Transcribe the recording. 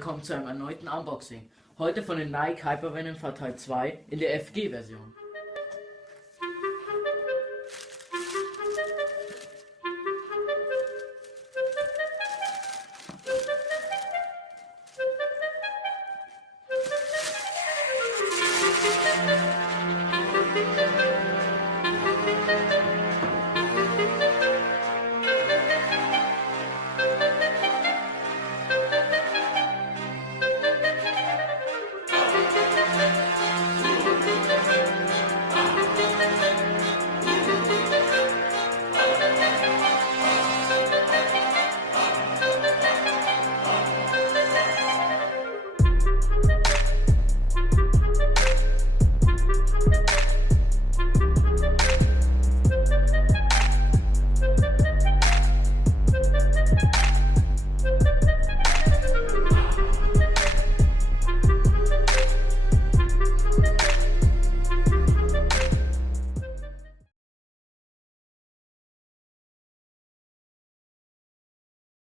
willkommen zu einem erneuten Unboxing. Heute von den Nike Hyper Venom Fatal 2 in der FG-Version.